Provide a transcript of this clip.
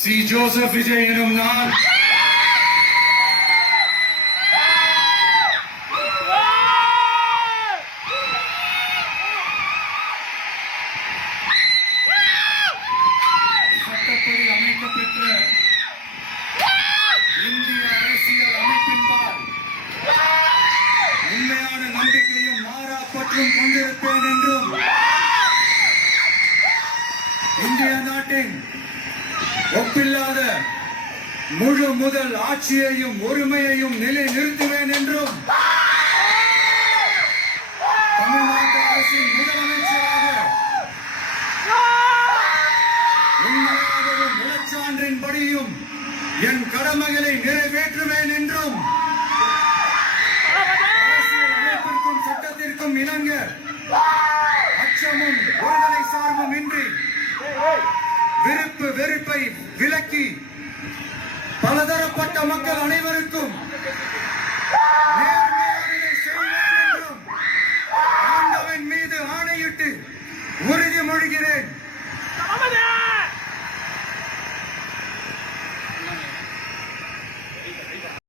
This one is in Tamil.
சி ஜோசப் விஜய் எனும் நான் சட்டப்படி அமைக்கப்பெற்ற இந்திய அரசியல் அமைப்பின்பால் உண்மையான நம்பிக்கையும் மாறா பற்றும் கொண்டிருப்பேன் என்றும் இந்திய நாட்டின் ஒப்பில்லாத முழு முதல் ஆட்சியையும் ஒருமையையும் நிலை நிறுத்துவேன் என்றும் தமிழ்நாட்டு அரசின் முதலமைச்சராக உண்மையாகவும் உளச்சான்றின்படியும் என் கடமைகளை நிறைவேற்றுவேன் என்றும் அரசியல் அமைப்பிற்கும் சட்டத்திற்கும் இணங்க அச்சமும் ஒருதலை சார்பும் இன்றி விருப்பு வெறுப்பை விலக்கி பலதரப்பட்ட மக்கள் அனைவரும்